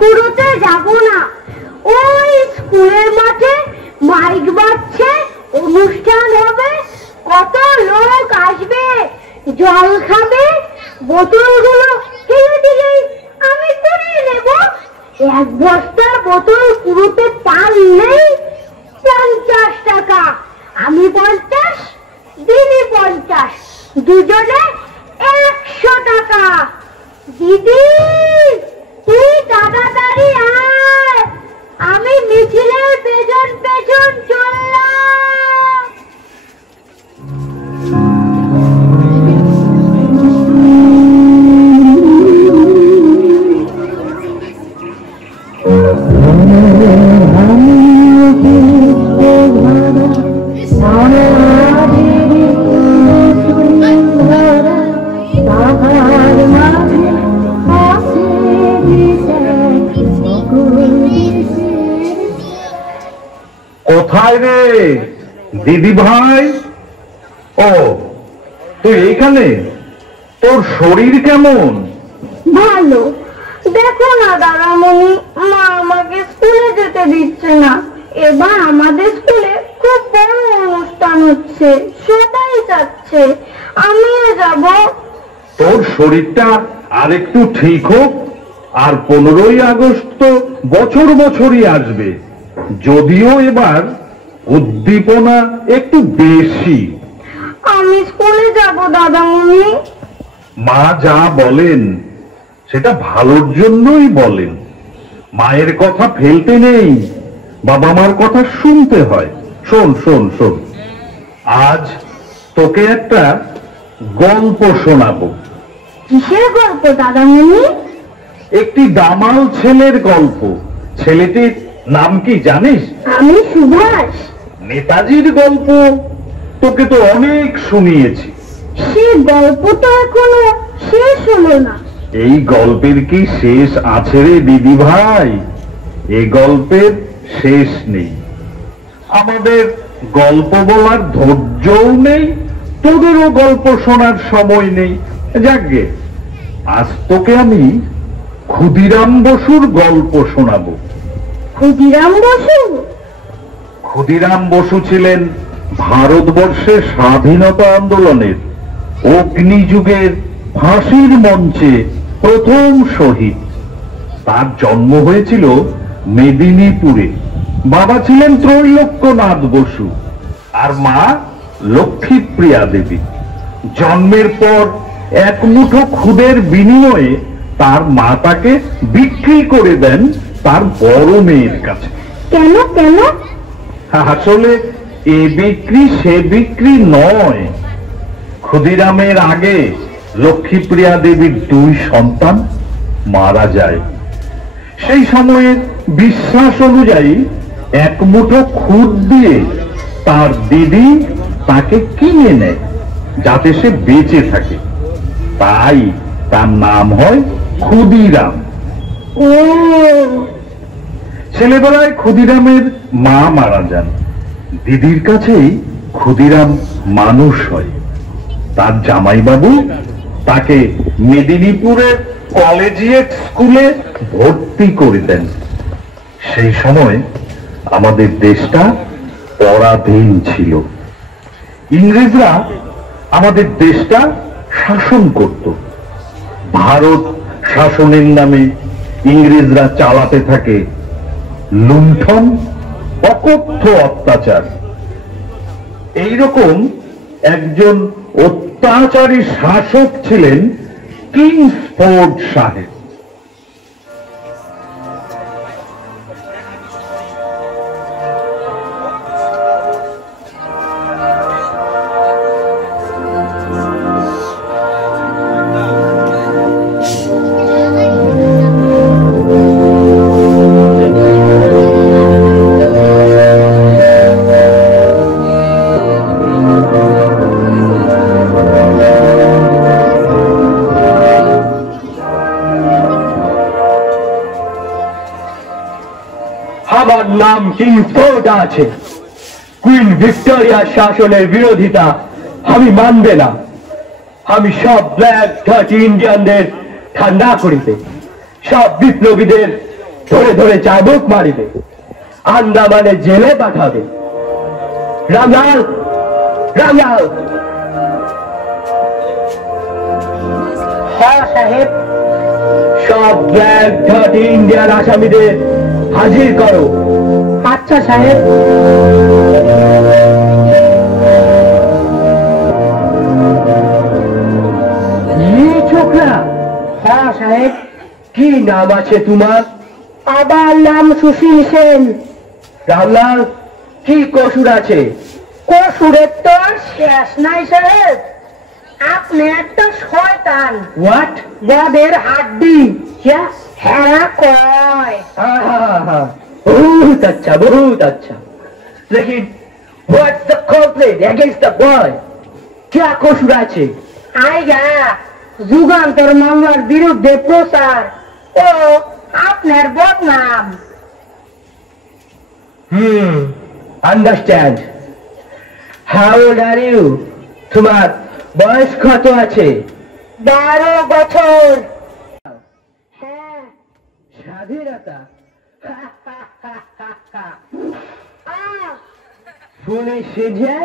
কুড়োতে যাব না। ওই স্কুলের মাঠে মাইক বাজছে, অনুষ্ঠান হবে, কত লোক আসবে, জল খাবে, বোতলগুলো ফেলে দিলেই আমি কুড়িয়ে নেব। এক বস্তার বোতল কুড়োতে পারলেই 50 টাকা। আমি 50, দিদি 50, দুজনে 100 টাকা। দিদি তুই তাড়াতাড়ি আয়, আমি মিছিলের পেছন পেছন চললাম। কোথায় রে দিদি ভাই? ও তুই এইখানে? তোর শরীর কেমন? ভালো। দেখো না দাদামণি, মা আমাকে স্কুলে যেতে দিচ্ছে না। এবার আমাদের স্কুলে খুব বড় অনুষ্ঠান হচ্ছে, সবাই যাচ্ছে, আমিও যাব। তোর শরীরটা আর একটু ঠিক হোক, আর 15ই আগস্ট তো বছর বছরই আসবে, যদিও এবার উদ্দীপনা একটু বেশি। আমি স্কুলে যাব দাদামণি। মা যা বলেন সেটা ভালোর জন্যই বলেন। মায়ের কথা ফেলতে নেই, বাবা মার কথা শুনতে হয়। শোন শোন শোন, আজ তোকে একটা গল্প শোনাবো। কিসের গল্প দাদামণি? একটি দামাল ছেলের গল্প। ছেলেটির নাম কি জানিস? আমি সুভাষ। নেতাজির গল্প তোকে তো অনেক শুনিয়েছি। সে গল্প তো এখনো শেষ হলো না। এই গল্পের কি শেষ আছে রে দিদি ভাই? এই গল্পের শেষ নেই। আমাদের গল্প বলার ধৈর্যও নেই, তোদেরও গল্প শোনার সময় নেই। যাকগে, আজ তোকে আমি ক্ষুদিরাম বসুর গল্প শোনাবো। ক্ষুদিরাম বসু? ক্ষুদিরাম বসু ছিলেন ভারতবর্ষের স্বাধীনতা আন্দোলনের অগ্নিযুগের ফাঁসির মঞ্চে প্রথম শহীদ। তার জন্ম হয়েছিল মেদিনীপুরে। বাবা ছিলেন ত্রৈলোক্যনাথ বসু আর মা লক্ষ্মীপ্রিয়া দেবী। জন্মের পর এক মুঠো খুদের বিনিময়ে তার মা তাকে বিক্রি করে দেন তার বড় মেয়ের কাছে। কেন কেন? আসলে এ বিক্রি সে বিক্রি নয়। ক্ষুদিরামের আগে লক্ষ্মীপ্রিয়া দেবীর 2 সন্তান মারা যায়। সেই সময়ের বিশ্বাস অনুযায়ী এক মুঠো খুদ দিয়ে তার দিদি তাকে কিনে নেয় যাতে সে বেঁচে থাকে। তাই তার নাম হয় ক্ষুদিরাম। ও, ছেলেবেলায় ক্ষুদিরামের মা মারা যান। দিদির কাছেই ক্ষুদিরাম মানুষ হয়। তার জামাইবাবু তাকে মেদিনীপুরের কলেজিয়েট স্কুলে ভর্তি করে দেন। সেই সময় আমাদের দেশটা পরাধীন ছিল। ইংরেজরা আমাদের দেশটা শাসন করত। ভারত শাসনের নামে ইংরেজরা চালাতে থাকে লুণ্ঠন, অকথ্য অত্যাচার। এইরকম একজন অত্যাচারী শাসক ছিলেন কিংসফোর্ড সাহেব। আমার নাম কিংসফোর্ড আছে। কুইন ভিক্টোরিয়ার শাসনের বিরোধিতা আমি মানবে না। আমি সব ব্ল্যাক 30 ইন্ডিয়ানদের ঠান্ডা করিতে, সব বিপ্লবীদের ধরে ধরে চাবুক মারিবে, আন্দামানে জেলে পাঠাবে। রামলাল, রামলাল। হ্যাঁ সাহেব। সব ব্ল্যাক ডার্টি ইন্ডিয়ান আসামিদের হাজির করো। আচ্ছা সাহেব। ছোকরা? হ্যাঁ সাহেব। কি নাম আছে তোমার? আমার নাম সুশীল সেন। রামলাল, কি কসুর আছে? কসুরের তো আর শেষ নাই সাহেব। আপনি একটা শয়তান। হোয়াট? গদের হাড্ডি। হ্যাঁ কয়। बहुत अच्छा, बहुत अच्छा। लेकिन what's the complaint against the boy? क्या कसूर আছে? আইগা যুগান্তর মামলার বিরুদ্ধে প্রচার ও আপনার বদনাম। Understand. How old are you? তোমার বয়স কত আছে? 12 বছর। হ্যাঁ। স্বাধীনতা? আহ, শুনেছি যে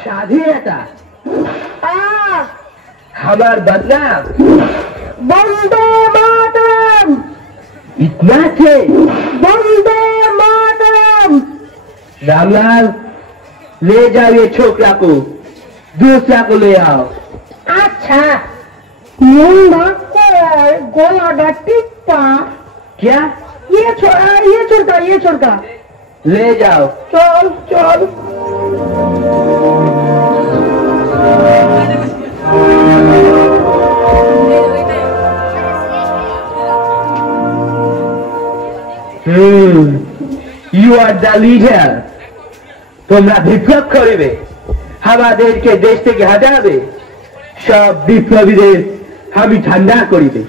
স্বাধীনতা আহ, আমার বদনাম। বন্দে মাতরম। इतना थे? বন্দে মাতরম। रामलाल, ले जाओ ये छोकरा को, दूसरा को ले आओ। আচ্ছা। মুন্ডা কয় গলাটা টিপ্পা। क्या? ये छोड़का। ले जाओ। চল চল। You are the leader. তোমরা বিপ্লব করিবে, আমাদেরকে দেশ থেকে হাঁটাবে। সব বিপ্লবীদের আমি ঠান্ডা করিবে।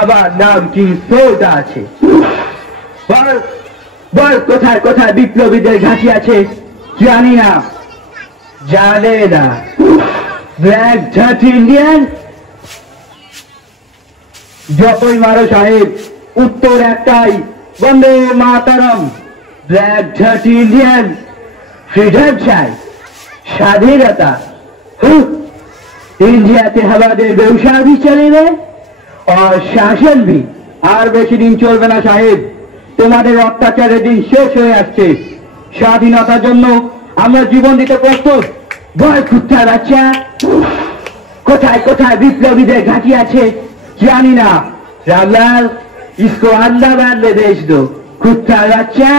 আমার নাম কিং সোল্ডার আছে। বল বল, কোথায় কোথায় বিপ্লবীদের ঘাঁটি আছে? জানি না। জানে না? Black dirty Indian? যতই মারো সাহেব, উত্তর একটাই, বন্দে মাতরম। ব্ল্যাক ডার্টি ইন্ডিয়ান ফ্রিডম চাই, স্বাধীনতা। ইন্ডিয়াতে আমাদের ব্যবসা भी চলবে আর শাসন भी। আর বেশি দিন চলবে না সাহেব, তোমাদের অত্যাচারের দিন শেষ হয়ে আসছে। স্বাধীনতার জন্য আমরা জীবন দিতে প্রস্তুত। ভয় কুত্তা বাচ্চা, কোথায় কোথায় বিপ্লবীদের ঘাঁটি আছে জানি না। রামলাল, इसको अंदामान में भेज दो। कुत्ता बच्चा।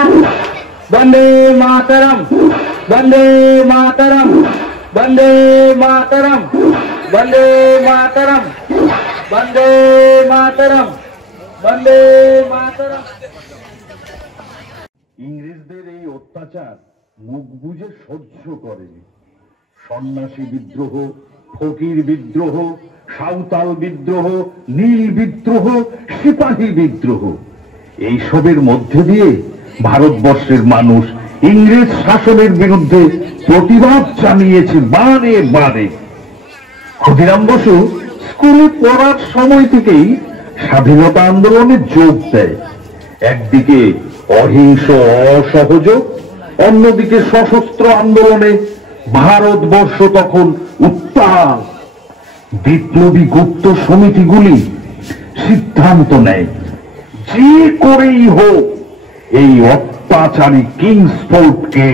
वंदे मातरम, वंदे मातरम, वंदे मातरम, वंदे मातरम, वंदे मातरम, वंदे मातरम। ইংরেজদের এই অত্যাচার মুখ বুঝে সহ্য করেনি। সন্ন্যাসী বিদ্রোহ, ফকির বিদ্রোহ, সাঁওতাল বিদ্রোহ, নীল বিদ্রোহ, সিপাহী বিদ্রোহ, এইসবের মধ্যে দিয়ে ভারতবর্ষের মানুষ ইংরেজ শাসনের বিরুদ্ধে প্রতিবাদ জানিয়েছে বারে বারে। ক্ষুদিরাম বসু স্কুলে পড়ার সময় থেকেই স্বাধীনতা আন্দোলনে যোগ দেয়। একদিকে অহিংস অসহযোগ, অন্যদিকে সশস্ত্র আন্দোলনে ভারতবর্ষ তখন উত্তাল। বিপ্লবী গুপ্ত সমিতিগুলি সিদ্ধান্ত নেয়, যে করেই হোক এই অত্যাচারী কিংসফোর্ডকে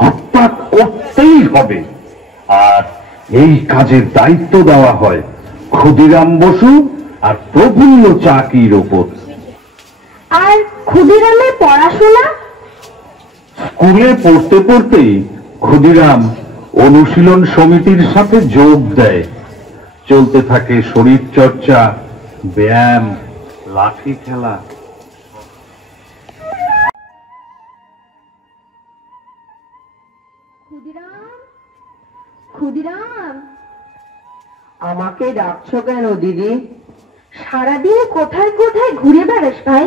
হত্যা করতেই হবে। আর এই কাজের দায়িত্ব দেওয়া হয় ক্ষুদিরাম বসু আর প্রফুল্ল চাকির ওপর। আর ক্ষুদিরামের পড়াশোনা? স্কুলে পড়তে পড়তে ক্ষুদিরাম অনুশীলন সমিতির সাথে যোগ দেয়। চলতে থাকে শরীর চর্চা, ব্যায়াম, লাঠি খেলা। ক্ষুদিরাম, আমাকে ডাকছো কেন দিদি? সারাদিন কোথায় কোথায় ঘুরে বেড়াস ভাই?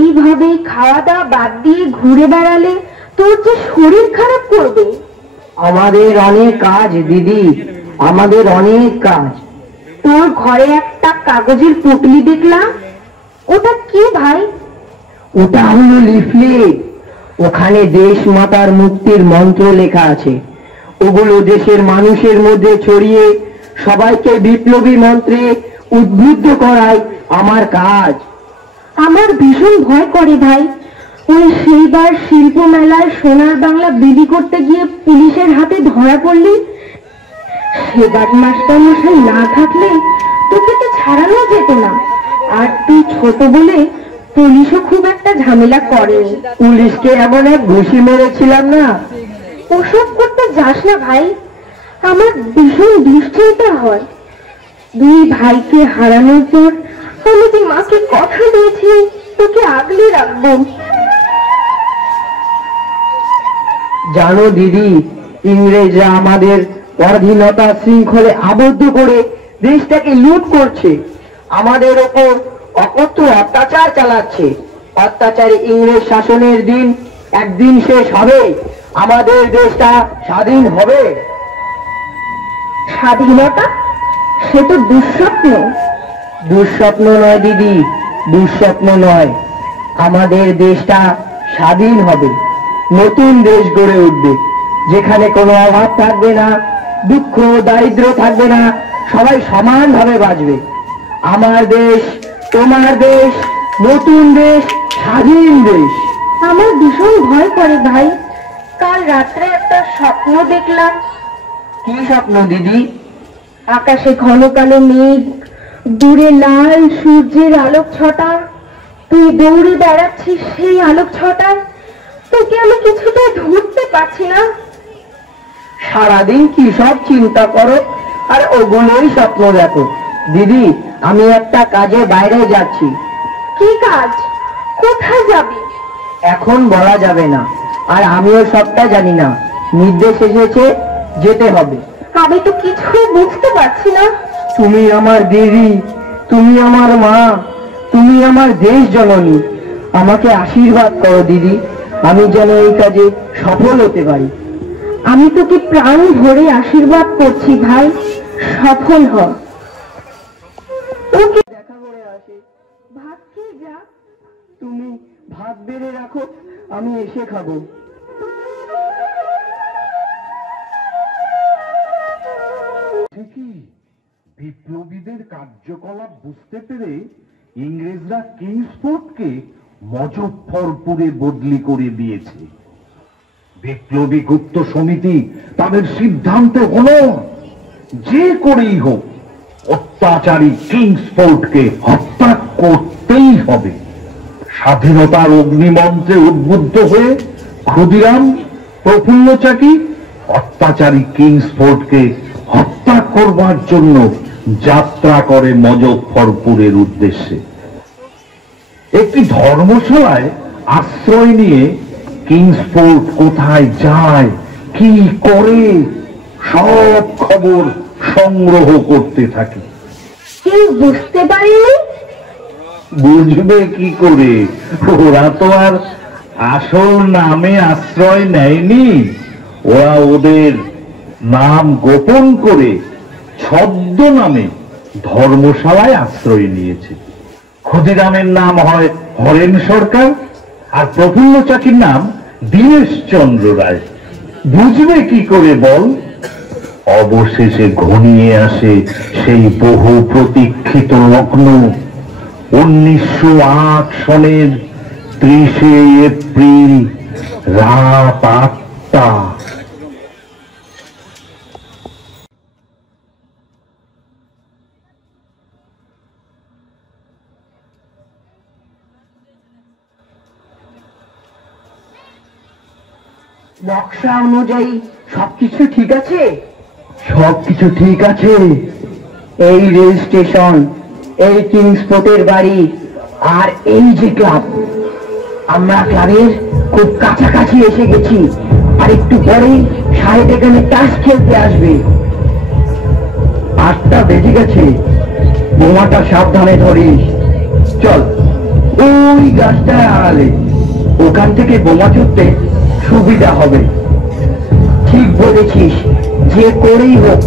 এইভাবে খাওয়া দাওয়া বাদ দিয়ে ঘুরে বেড়ালে তোর যে শরীর খারাপ করবে। আমাদের অনেক কাজ দিদি, আমাদের অনেক কাজ। তোর ঘরে একটা কাগজের পুটলি দেখলাম, ওটা কি ভাই? ওটা হলো লিফলেট। ওখানে দেশ মাতার মুক্তির মন্ত্র লেখা আছে। ওগুলো দেশের মানুষের মধ্যে ছড়িয়ে সবাইকে বিপ্লবী মন্ত্রে উদ্বুদ্ধ করাই আমার কাজ। আমার ভীষণ ভয় করে ভাই, ওই সেইবার শিল্প মেলায় সোনার বাংলা বিলি করতে গিয়ে পুলিশের হাতে ধরা পড়লি। সেবার মাস্টার মশাই না থাকলে তোকে তো ছাড়ানো যেত না। আর তুই ছোট বলে পুলিশও খুব একটা ঝামেলা করেনি। পুলিশকে এমন এক ঘুষি মেরেছিলাম না। ওসব করতে যাস না ভাই, আমার ভীষণ দুশ্চিন্তা হয়। দুই ভাইকে হারানোর পর আমি যে মাকে কথা দিয়েছি তোকে আগলে রাখবো। জানো দিদি, ইংরেজরা আমাদের পরাধীনতা শৃঙ্খলে আবদ্ধ করে দেশটাকে লুট করছে, আমাদের ওপর অকথ্য অত্যাচার চালাচ্ছে। অত্যাচারী ইংরেজ শাসনের দিন একদিন শেষ হবে, আমাদের দেশটা স্বাধীন হবে। স্বাধীনতা সে তো দুঃস্বপ্ন। দুঃস্বপ্ন নয় দিদি, দুঃস্বপ্ন নয়। আমাদের দেশটা স্বাধীন হবে, নতুন দেশ গড়ে উঠবে, যেখানে কোনো অভাব থাকবে না, দুঃখ দারিদ্র থাকবে না, সবাই সমানভাবে বাঁচবে। আমার দেশ, তোমার দেশ, নতুন দেশ, স্বাধীন দেশ। আমার ভীষণ ভয় করে ভাই। কাল রাত্রে একটা স্বপ্ন দেখলাম। কি স্বপ্ন দিদি? আকাশে ঘন কালো মেঘ, দূরে লাল সূর্যের আলোক ছটা, তুই দৌড়ে বেড়াচ্ছিস সেই আলোক ছটায়। তোকে আমি কিছুতে ধরতে পারছি না। সারাদিন কি সব চিন্তা করো আর ওগুলোই স্বপ্ন দেখো। দিদি, আমি একটা কাজে বাইরে যাচ্ছি। কি কাজ? কোথায় যাবি? এখন বলা যাবে না, আর আমিও সবটা জানি না। নির্দেশ এসেছে, যেতে হবে। আমি তো কিছুই বুঝতে পারছি না। তুমি আমার দিদি, তুমি আমার মা, তুমি আমার দেশ জননী। আমাকে আশীর্বাদ করো দিদি, আমি যেন এই কাজে সফল হতে পারি। আমি তোকে প্রাণ ভরে আশীর্বাদ করছি ভাই, সফল হ। ওকে, দেখা করে আসে। ভাত খেয়ে যা। তুমি ভাত বেড়ে রাখো, আমি এসে খাবো। ঠিকই, বিপ্লবীদের কার্যকলাপ বুঝতে পেরে ইংরেজরা কিংসফোর্টকে মজফ্ফরপুরে বদলি করে দিয়েছে। বিপ্লবী গুপ্ত সমিতি তাদের সিদ্ধান্ত হলো যে করেই হোক অত্যাচারী কিংসফোর্টকে হত্যা করতেই হবে। স্বাধীনতার অগ্নিমন্ত্রে উদ্বুদ্ধ হয়ে ক্ষুদিরাম, প্রফুল্ল চাকি অত্যাচারী কিংসফোর্টকে হত্যা করবার জন্য যাত্রা করে মজফ্ফরপুরের উদ্দেশ্যে। একটি ধর্মশালায় আশ্রয় নিয়ে কিংসফোর্ট কোথায় যায়, কি করে, সব খবর সংগ্রহ করতে থাকে। কেউ বুঝতে পারেনি? বুঝবে কি করে? ওরা তো আর আসল নামে আশ্রয় নেয়নি। ওরা ওদের নাম গোপন করে ছদ্ম নামে ধর্মশালায় আশ্রয় নিয়েছে। ক্ষুদিরামের নাম হয় হরেন সরকার, আর প্রফুল্ল চাকির নাম দীনেশ চন্দ্র রায়। বুঝবে কি করে বল? অবশেষে ঘনিয়ে আসে সেই বহু প্রতীক্ষিত লগ্ন, 1908 সনের 30শে এপ্রিল রাত 8টা। নকশা অনুযায়ী সবকিছু ঠিক আছে? সবকিছু ঠিক আছে। এই রেল স্টেশন, এই কিংসফোর্টের বাড়ি, আর এই যে ক্লাব, আমরা ক্লাবের খুব কাছাকাছি এসে গেছি। আর একটু পরেই সাহেব এখানে তাস খেলতে আসবে। 8টা বেজে গেছে, বোমাটা সাবধানে ধরিস। চল, ওই গাছটায় আড়ালে, ওখান থেকে বোমা ছুটতে সুবিধা হবে। ঠিক বলেছিস, যে করেই হোক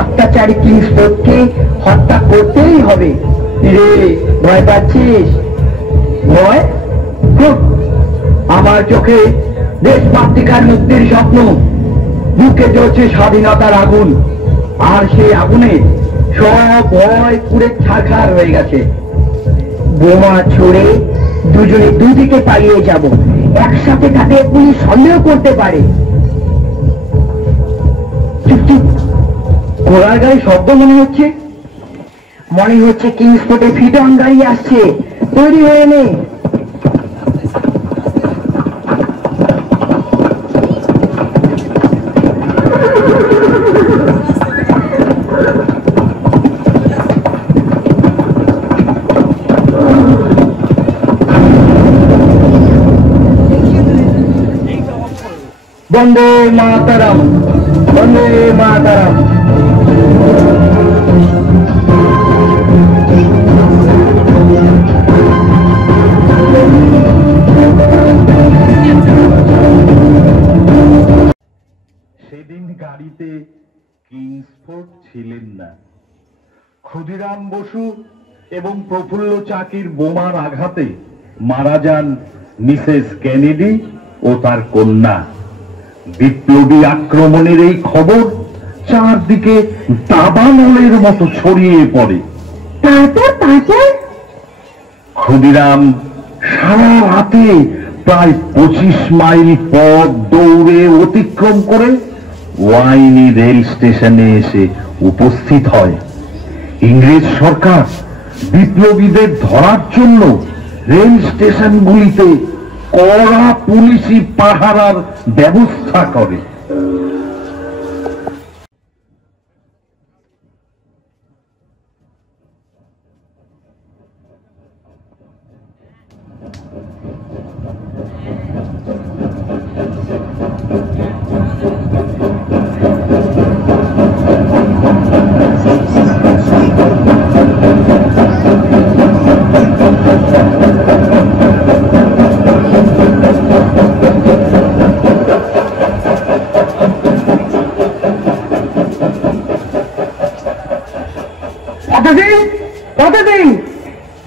অত্যাচারী কিংসফোর্টকে হত্যা করতেই হবে। রে, ভয় পাচ্ছিস? ভয় আমার চোখে দেশ মাতৃকার মুক্তির স্বপ্ন, বুকে জ্বলছে স্বাধীনতার আগুন, আর সেই আগুনে সব ভয় পুড়ে ছারখার হয়ে গেছে। বোমা ছুড়ে দুজনে দুদিকে পালিয়ে যাব, একসাথে তাকে পুলিশ সন্দেহ করতে পারে। চুপ চুপ, ঘোড়ার গাড়ি শব্দ মনে হচ্ছে কিংসফোর্টে ফিটন গাড়ি আসছে, তৈরি হয়ে নে। বন্দে মাতরম, বন্দে মাতরম। সেদিন গাড়িতে কিংসফোর্ড ছিলেন না। ক্ষুদিরাম বসু এবং প্রফুল্ল চাকির বোমার আঘাতে মারা যান মিসেস কেনেডি ও তার কন্যা। বিপ্লবী আক্রমণের এই খবর চারদিকে দাবানলের মতো ছড়িয়ে পড়ে। ক্ষুদিরাম সারা রাতে প্রায় 25 মাইল পথ দৌড়ে অতিক্রম করে ওয়াইনি রেল স্টেশনে এসে উপস্থিত হয়। ইংরেজ সরকার বিপ্লবীদের ধরার জন্য রেল স্টেশনগুলিতে কড়া পুলিশি পাহারার ব্যবস্থা করে।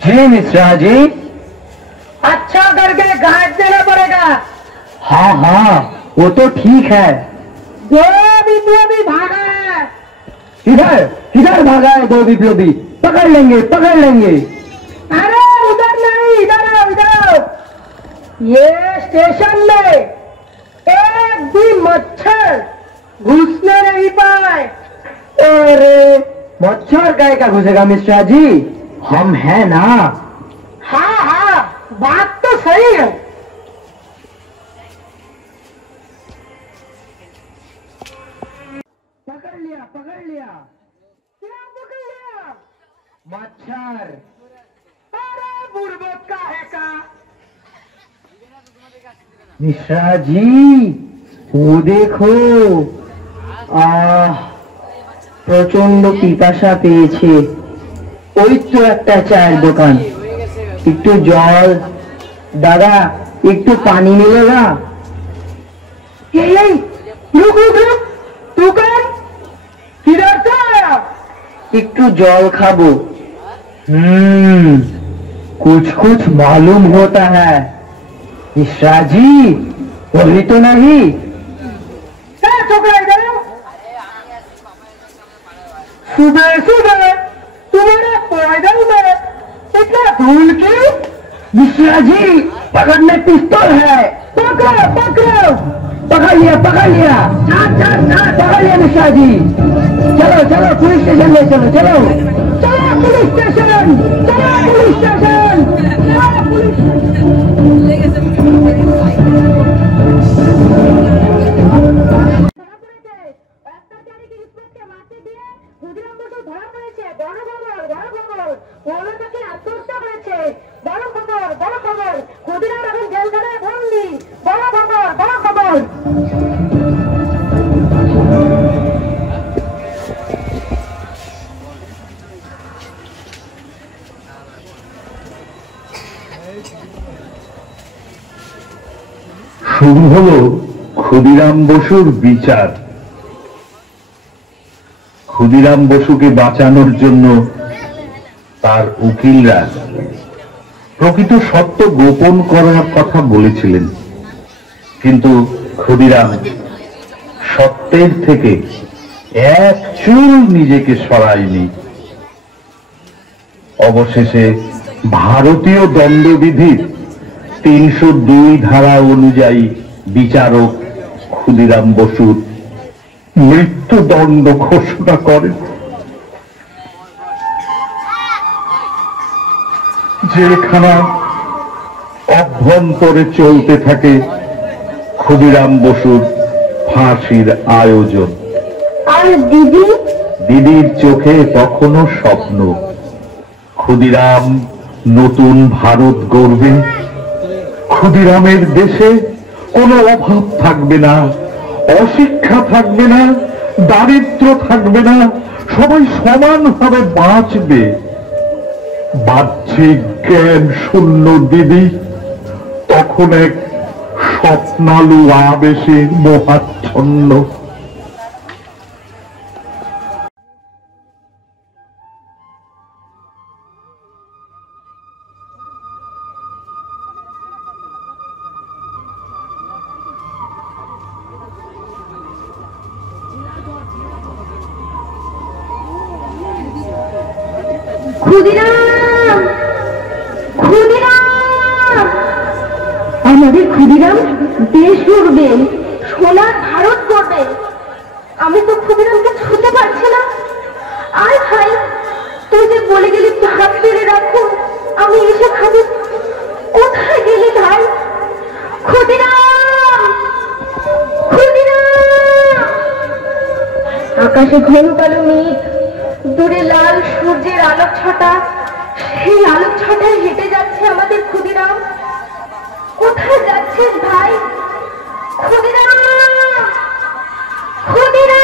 जी मिश्रा जी, अच्छा करके घाट देना पड़ेगा। हाँ हाँ वो तो ठीक है। दो विप्लवी भागा है। किधर किधर भागा है दो विप्लवी? पकड़ लेंगे पकड़ लेंगे। अरे उधर नहीं, इधर आओ, इधर आओ। ये स्टेशन में एक भी मच्छर घुसने नहीं पाए। अरे मच्छर काय का घुसेगा मिश्रा जी, हम हैं ना। हाँ हाँ, बात तो सही है। पकड़ लिया पकड़ लिया। क्या पकड़ लिया? मच्छर। अरे बुड़बक का है का। मिश्रा जी वो देखो, প্রচন্ড পিপাসা পেয়েছে। ওই তো একটা চায়ের দোকান, একটু জল দাদা, একটু পানি মিলেगा? रुक रुक रुक, तू कौन? किधर से आया? একটু জল খাবো। कुछ कुछ मालूम होता है। मिश्रा जी वही तो नहीं? छोकरा इधर आओ। सुबह सुबह तुम्हारे पैदल में इतना धूल क्यों? मिश्रा जी पकड़ने पिस्तौल है। पकड़ो पकड़ो। पकड़ लिया पकड़ लिया। पकड़ लिया मिश्रा जी। चलो चलो पुलिस स्टेशन ले चलो। चलो चलो पुलिस स्टेशन, चलो पुलिस स्टेशन, चलो पुलिस শুরু হলো ক্ষুদিরাম বসুর বিচার। ক্ষুদিরাম বসুকে বাঁচানোর জন্য তার উকিলরা প্রকৃত সত্য গোপন করার কথা বলেছিলেন, কিন্তু ক্ষুদিরাম সত্যের থেকে এক চুল নিজেকে সরায়নি। অবশেষে ভারতীয় দণ্ডবিধির 302 ধারা অনুযায়ী বিচারক ক্ষুদিরাম বসুর মৃত্যুদণ্ড ঘোষণা করেন। জেলখানা অভ্যন্তরে চলতে থাকে ক্ষুদিরাম বসুর ফাঁসির আয়োজন। আর দিদি? দিদির চোখে তখনও স্বপ্ন। ক্ষুদিরাম নতুন ভারত গড়বে। ক্ষুদিরামের দেশে কোনো অভাব থাকবে না, অশিক্ষা থাকবে না, দারিদ্র থাকবে না, সবাই সমানভাবে বাঁচবে। বাহ্যিক জ্ঞান শূন্য দিদি তখন এক স্বপ্নালু আবেশে মোহাচ্ছন্ন। ক্ষুদিরাম, ক্ষুদিরাম, আমাদের ক্ষুদিরাম দেশ গড়বে, সোনার ভারত গড়বে। আমি তো ক্ষুদিরামকে ছুঁতে পারছি না। আর ভাই, তুই যে বলে গেলি ভাত বেড়ে রাখো, আমি এসে খাবো। কোথায় গেলি ভাই? ক্ষুদিরাম, ক্ষুদিরাম। আকাশে ঘন কালো মেঘ, দূরে লাল সূর্যের আলোক ছটা, সেই আলোক ছটায় হেঁটে যাচ্ছে আমাদের ক্ষুদিরাম। কোথায় যাচ্ছিস ভাই? ক্ষুদিরাম, ক্ষুদিরাম।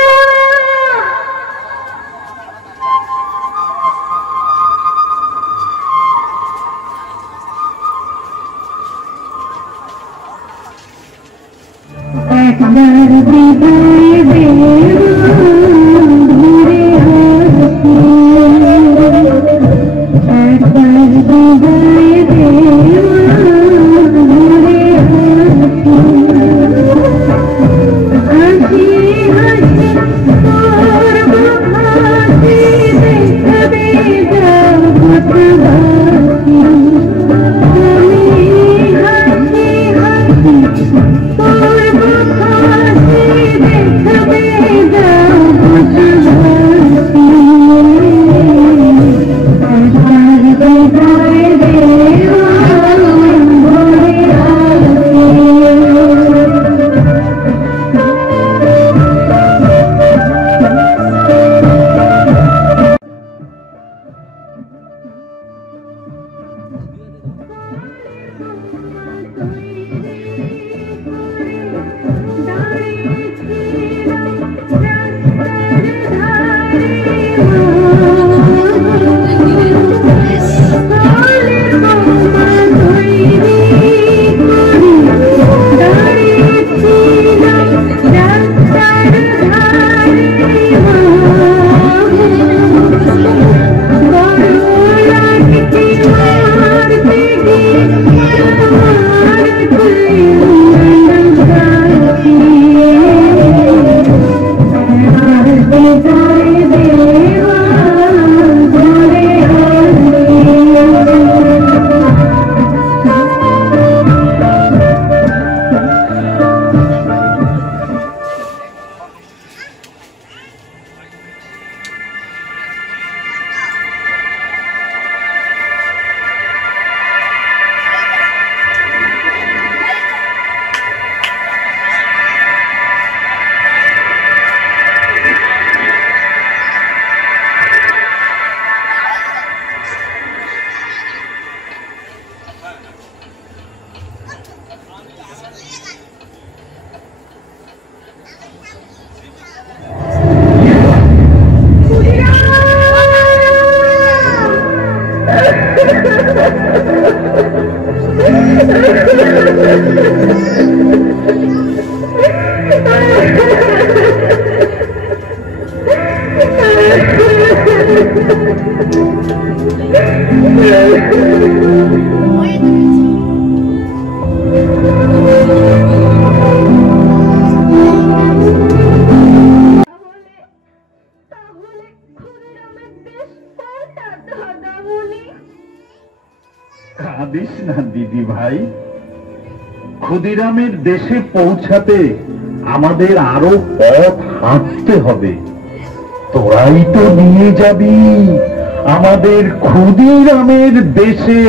Oye, ভাই, ক্ষুদিরামের দেশে পৌঁছাতে আমাদের আরো পথ হাঁটতে হবে। তোরাই তো নিয়ে যাবি আমাদের ক্ষুদিরামের দেশে।